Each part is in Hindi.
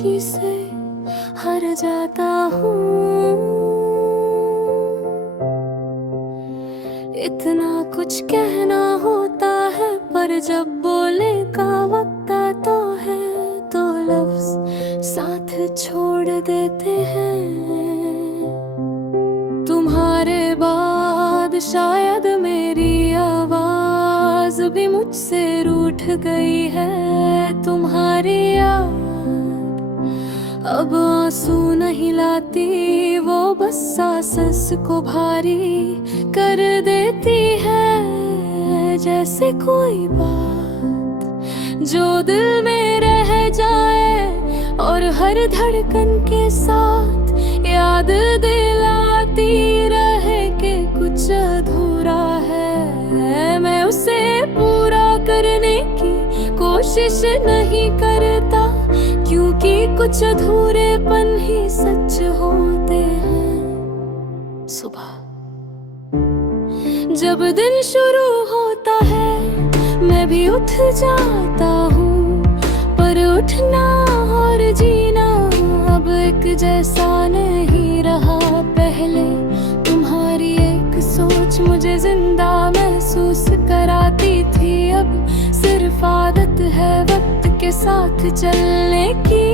खामोशी से हार जाता हूँ। इतना कुछ कहना होता है पर जब बोलने का वक्त आता है तो लफ्ज साथ छोड़ देते हैं। तुम्हारे बाद शायद मेरी आवाज भी मुझसे रूठ गई है। तुम्हारी याद अब आंसू नहीं लाती, वो बस सांस को भारी कर देती है। जैसे कोई बात जो दिल में रह जाए और हर धड़कन के साथ याद दिलाती रहे कि कुछ अधूरा है। मैं उसे पूरा करने की कोशिश नहीं करता, क्योंकि कुछ अधूरेपन ही सच होते हैं। सुबह जब दिन शुरू होता है मैं भी उठ जाता हूँ, पर उठना और जीना अब एक जैसा नहीं रहा पहले। तुम्हारी एक सोच मुझे जिंदा महसूस कराती थी, अब सिर्फ आदत है वक्त के साथ चलने की।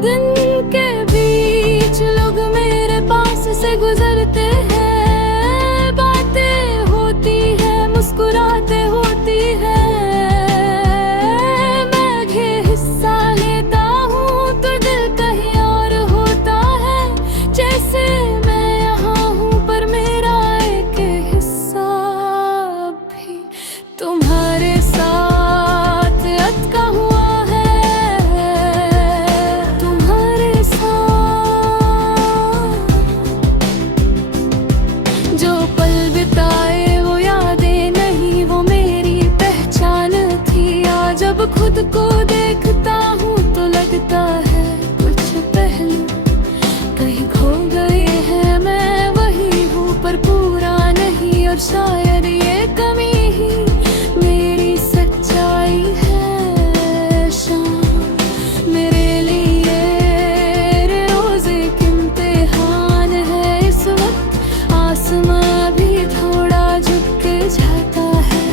दिन के बीच लोग मेरे पास से गुजरते हैं, बातें होती है मुस्कुराते होती है। मैं भी हिस्सा लेता हूँ तो दिल कहीं और होता है। जैसे मैं यहाँ हूँ पर मेरा एक हिस्सा भी तुम्हारे साथ अटका हुआ है। तुम्हारे साथ जो पल बिताए वो यादें नहीं, वो मेरी पहचान थी। आज जब खुद को देखता हूँ तो लगता है कुछ पहलू कहीं खो गए हैं। मैं वही हूँ पर पूरा नहीं, और शायद ये कमी ही मेरी सच्चाई है। शाम मेरे लिए रोज एक इम्तिहान है। इस वक्त आसमां भी थोड़ा झुक जाता है,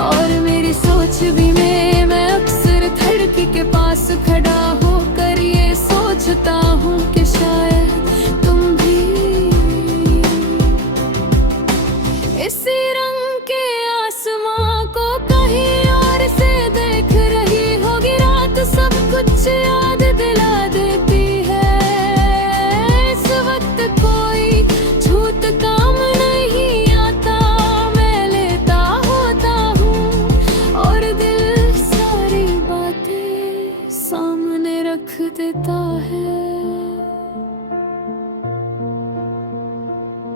और मेरी सोच भी मैं अक्सर धरती के पास खड़ा होकर ये सोचता हूँ कि शायद तुम भी इसी रंग के आसमां को कहीं और से देख रही होगी। रात सब कुछ याद दिला देती है। इस वक्त कोई झूठ काम नहीं आता, मैं लेता होता हूँ और दिल सारी बातें सामने रख देता है।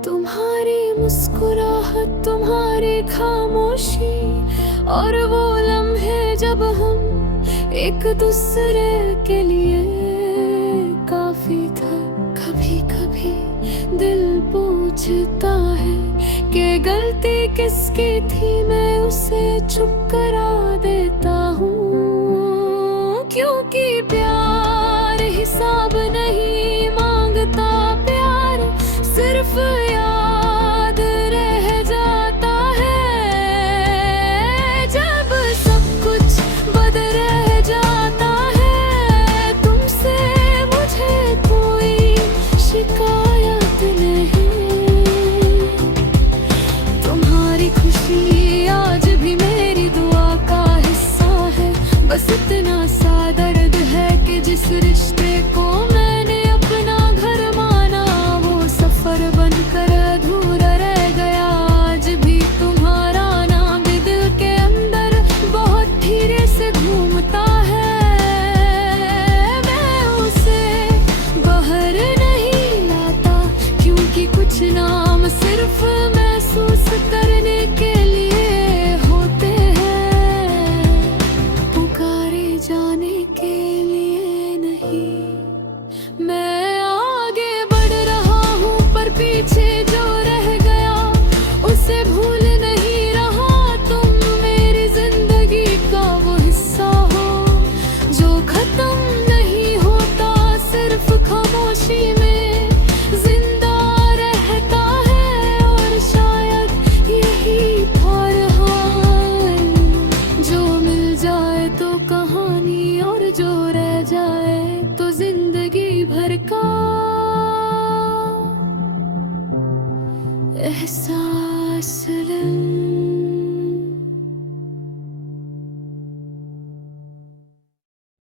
तुम्हारी मुस्कुराहट, तुम्हारी खामोशी और वो लम्हे जब हम एक दूसरे के लिए काफी था। कभी कभी दिल पूछता है कि गलती किसकी थी, मैं उसे चुप करा देता हूँ। क्योंकि प्यार हिसाब नहीं मांगता, प्यार सिर्फ याद रह जाता है। जब सब कुछ बदल जाता है तुमसे मुझे कोई शिकायत नहीं। तुम्हारी खुशी आज भी मेरी दुआ का हिस्सा है। बस इतना सा दर्द है कि जिस रिश्ते को मैंने अपना घर माना वो सफर बनकर अधूरा रह गया। आज भी तुम्हारा नाम भी दिल के अंदर बहुत धीरे से घूमता है। मैं उसे बाहर नहीं लाता, क्योंकि कुछ नाम सिर्फ महसूस करने के लिए होते हैं, पुकारे जाने के लिए नहीं। एहसास